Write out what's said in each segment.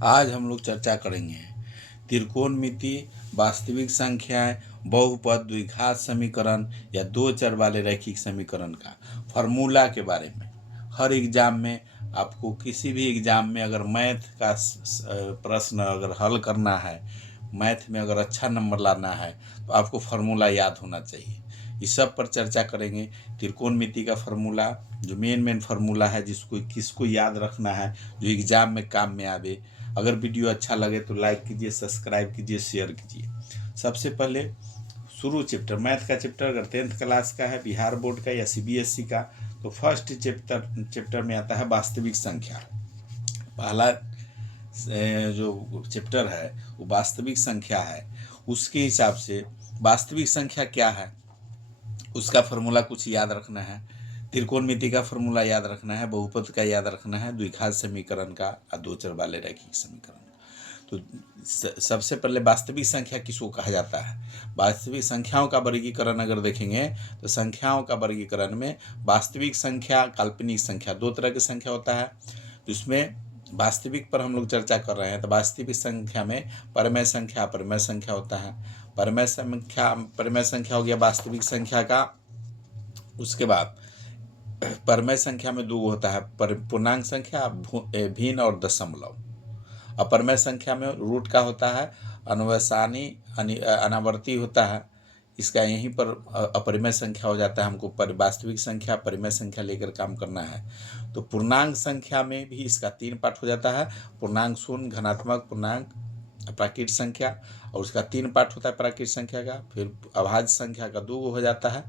आज हम लोग चर्चा करेंगे त्रिकोणमिति, वास्तविक संख्याएं, बहुपद, द्विघात समीकरण या दो चर वाले रैखिक समीकरण का फॉर्मूला के बारे में। हर एग्जाम में आपको किसी भी एग्जाम में अगर मैथ का प्रश्न अगर हल करना है, मैथ में अगर अच्छा नंबर लाना है तो आपको फार्मूला याद होना चाहिए। इस सब पर चर्चा करेंगे। त्रिकोणमिति का फार्मूला जो मेन फार्मूला है, जिसको किसको याद रखना है, जो एग्जाम में काम में आवे। अगर वीडियो अच्छा लगे तो लाइक कीजिए, सब्सक्राइब कीजिए, शेयर कीजिए। सबसे पहले शुरू चैप्टर, मैथ का चैप्टर अगर 10th क्लास का है, बिहार बोर्ड का या CBSE का, तो फर्स्ट चैप्टर में आता है वास्तविक संख्या। पहला जो चैप्टर है वो वास्तविक संख्या है। उसके हिसाब से वास्तविक संख्या क्या है उसका फार्मूला कुछ याद रखना है। त्रिकोणमिति का फार्मूला याद रखना है, बहुपद का याद रखना है, द्विघात समीकरण का और दो चर वाले रैखिक समीकरण। तो सबसे पहले वास्तविक संख्या किसको कहा जाता है। वास्तविक संख्याओं का वर्गीकरण अगर देखेंगे तो संख्याओं का वर्गीकरण में वास्तविक संख्या, काल्पनिक संख्या, दो तरह की संख्या होता है। तो इसमें वास्तविक पर हम लोग चर्चा कर रहे हैं। तो वास्तविक संख्या में परमेय संख्या, अपरिमेय संख्या होता है। परमेय संख्या हो गया वास्तविक संख्या का। उसके बाद परमेय संख्या में दो होता है, पूर्णांक संख्या, भिन्न और दशमलव। अपरमेय संख्या में रूट का होता है, अनुवसानी अनावर्ती होता है। इसका यहीं पर अपरिमेय संख्या हो जाता है। हमको वास्तविक संख्या, परिमेय संख्या लेकर काम करना है। तो पूर्णांक संख्या में भी इसका 3 पार्ट हो जाता है, पूर्णांक शून्य, धनात्मक पूर्णांक, प्राकृत संख्या, और उसका 3 पार्ट होता है प्राकृत संख्या का। फिर अभाज्य संख्या का 2 हो जाता है।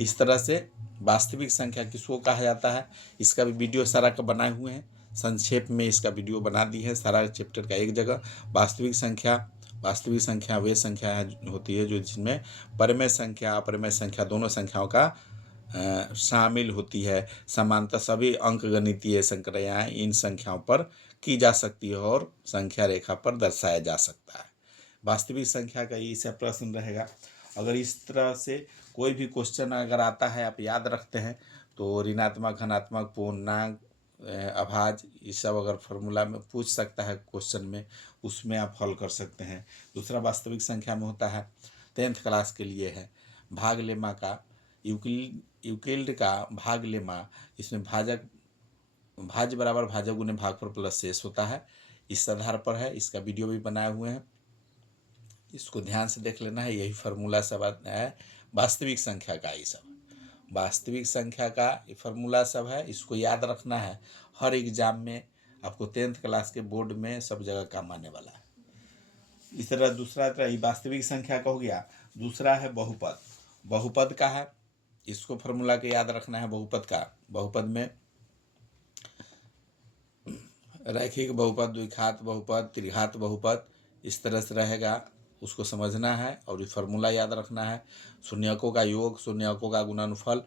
इस तरह से वास्तविक संख्या किसको कहा जाता है, इसका भी वीडियो सारा का बनाए हुए हैं। संक्षेप में इसका वीडियो बना दी है सारा चैप्टर का एक जगह। वास्तविक संख्या वे संख्या होती है जो जिसमें परिमेय संख्या, अपरिमेय संख्या दोनों संख्याओं का शामिल होती है। समानतः सभी अंकगणितीय संक्रियाएं इन संख्याओं पर की जा सकती है और संख्या रेखा पर दर्शाया जा सकता है। वास्तविक संख्या का ये सब प्रश्न रहेगा। अगर इस तरह से कोई भी क्वेश्चन अगर आता है, आप याद रखते हैं, तो ऋणात्मक, धनात्मक, पूर्णांक, अभाज्य, ये सब अगर फार्मूला में पूछ सकता है क्वेश्चन में, उसमें आप हल कर सकते हैं। दूसरा वास्तविक संख्या में होता है 10th क्लास के लिए है भाग लेमा का, यूक्लिड का भाग लेमा। इसमें भाज्य बराबर भाजक गुने भागफल प्लस शेष होता है। इस आधार पर है, इसका वीडियो भी बनाए हुए हैं, इसको ध्यान से देख लेना है। यही फार्मूला सब है वास्तविक संख्या का। ये सब वास्तविक संख्या का फार्मूला सब है, इसको याद रखना है। हर एग्जाम में आपको 10th क्लास के बोर्ड में सब जगह काम आने वाला है। इस तरह दूसरा तरह वास्तविक संख्या का हो गया। दूसरा है बहुपद। बहुपद का है, इसको फार्मूला के याद रखना है बहुपद का। बहुपद में रैखिक बहुपद, द्विघात बहुपद, त्रिघात बहुपद, इस तरह से रहेगा, उसको समझना है और ये फार्मूला याद रखना है। शून्यकों का योग, शून्यकों का गुणनफल,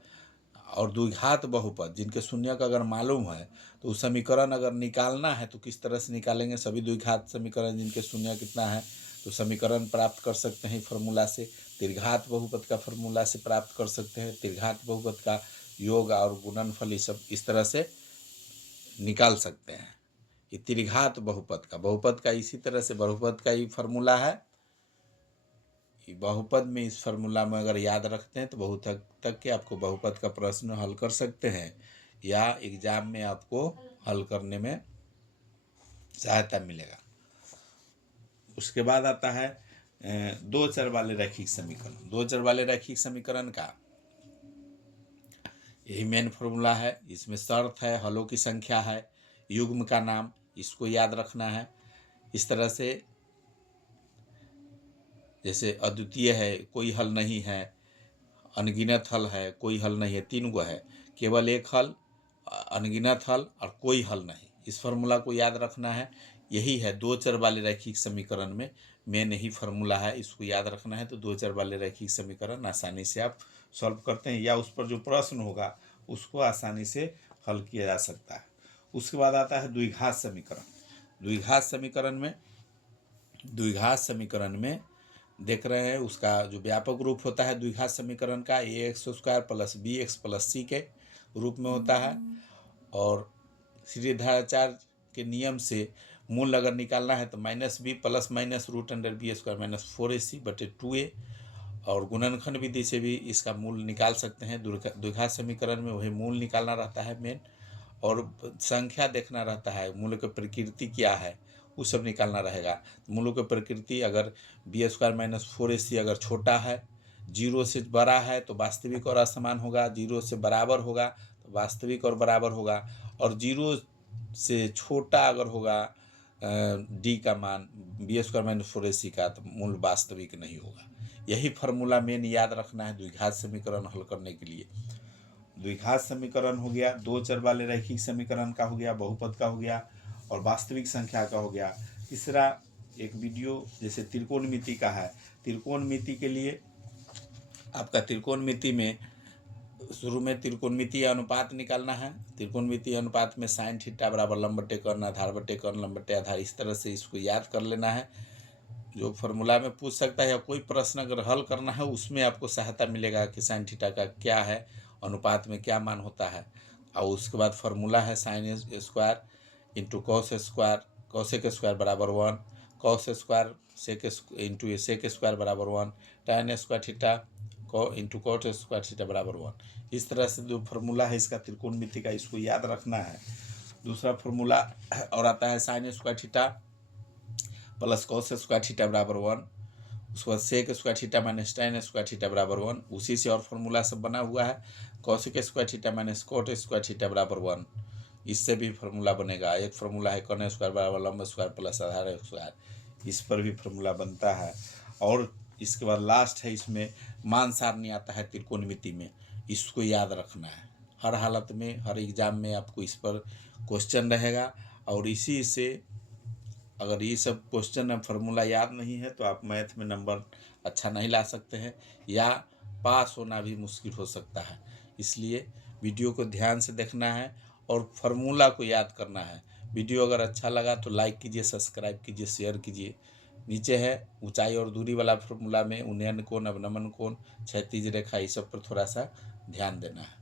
और द्विघात बहुपद जिनके शून्यक अगर मालूम है तो समीकरण अगर निकालना है तो किस तरह से निकालेंगे। सभी द्विघात समीकरण जिनके शून्य कितना है तो समीकरण प्राप्त कर सकते हैं फार्मूला से। त्रिघात बहुपद का फार्मूला से प्राप्त कर सकते हैं। त्रिघात बहुपद का योग और गुणनफल ये सब इस तरह से निकाल सकते हैं। ये त्रिघात बहुपद का इसी तरह से बहुपद का ही फार्मूला है। बहुपद में इस फार्मूला में अगर याद रखते हैं तो बहुत हद तक के आपको बहुपद का प्रश्न हल कर सकते हैं या एग्जाम में आपको हल करने में सहायता मिलेगा। उसके बाद आता है दो चर वाले रैखिक समीकरण। दो चर वाले रैखिक समीकरण का यही मेन फार्मूला है। इसमें शर्त है, हलों की संख्या है, युग्म का नाम, इसको याद रखना है। इस तरह से जैसे अद्वितीय है, कोई हल नहीं है, अनगिनत हल है, कोई हल नहीं है, 3 गो है, केवल एक हल, अनगिनत हल और कोई हल नहीं। इस फार्मूला को याद रखना है। यही है दो चर वाले रैखिक समीकरण में मेन यही फार्मूला है, इसको याद रखना है। तो दो चर वाले रैखिक समीकरण आसानी से आप सॉल्व करते हैं या उस पर जो प्रश्न होगा उसको आसानी से हल किया जा सकता है। उसके बाद आता है द्विघात समीकरण। द्विघात समीकरण में देख रहे हैं उसका जो व्यापक रूप होता है द्विघात समीकरण का, ax² plus bx plus c के रूप में होता है। और श्रीधराचार्य के नियम से मूल अगर निकालना है तो -b plus minus √√b² - 4ac/2a, और गुणनखंड विधि से भी इसका मूल निकाल सकते हैं। द्विघात समीकरण में वही मूल निकालना रहता है मेन, और संख्या देखना रहता है, मूलों की प्रकृति क्या है वो सब निकालना रहेगा। मूलों की प्रकृति अगर b² - 4ac अगर छोटा है, 0 से बड़ा है तो वास्तविक और असमान होगा, 0 से बराबर होगा तो वास्तविक और बराबर होगा, और 0 से छोटा अगर होगा d का मान b² - 4ac का, तो मूल वास्तविक नहीं होगा। यही फार्मूला मेन याद रखना है द्विघात समीकरण हल करने के लिए। द्विघात समीकरण हो गया, दो चर वाले रैखिक समीकरण का हो गया, बहुपद का हो गया, और वास्तविक संख्या का हो गया। तीसरा एक वीडियो जैसे त्रिकोणमिति का है, त्रिकोणमिति के लिए आपका त्रिकोणमिति में शुरू में त्रिकोणमितीय अनुपात निकालना है। त्रिकोणमितीय अनुपात में साइन थीटा बराबर लंब बटे कर्ण आधार बटे कर्ण लंब बटे आधार, इस तरह से इसको याद कर लेना है। जो फॉर्मूला में पूछ सकता है या कोई प्रश्न अगर हल करना है उसमें आपको सहायता मिलेगा कि साइन थीटा का क्या है, अनुपात में क्या मान होता है। और उसके बाद फार्मूला है sine square into cos square, cosec square बराबर 1, cos square sec into sec square बराबर 1, tan square theta into cot square theta बराबर 1। इस तरह से जो फार्मूला है इसका त्रिकोणमिति का, इसको याद रखना है। दूसरा फार्मूला और आता है sine square theta plus cos square theta बराबर 1, उसके बाद sec square theta minus tan square theta बराबर 1। उसी से और फार्मूला सब बना हुआ है, cosec square theta minus cot square theta बराबर 1, इससे भी फार्मूला बनेगा। एक फार्मूला है कर्ण स्क्वायर बराबर लंब स्क्वायर प्लस आधार स्क्वायर, इस पर भी फार्मूला बनता है। और इसके बाद लास्ट है, इसमें मान सारणी आता है त्रिकोणमिति में, इसको याद रखना है। हर हालत में, हर एग्जाम में आपको इस पर क्वेश्चन रहेगा, और इसी से अगर ये सब क्वेश्चन फार्मूला याद नहीं है तो आप मैथ में नंबर अच्छा नहीं ला सकते हैं, या पास होना भी मुश्किल हो सकता है। इसलिए वीडियो को ध्यान से देखना है और फार्मूला को याद करना है। वीडियो अगर अच्छा लगा तो लाइक कीजिए, सब्सक्राइब कीजिए, शेयर कीजिए। नीचे है ऊंचाई और दूरी वाला फार्मूला में उन्नयन कोण, अवनमन कोण, क्षैतिज रेखा, इस सब पर थोड़ा सा ध्यान देना है।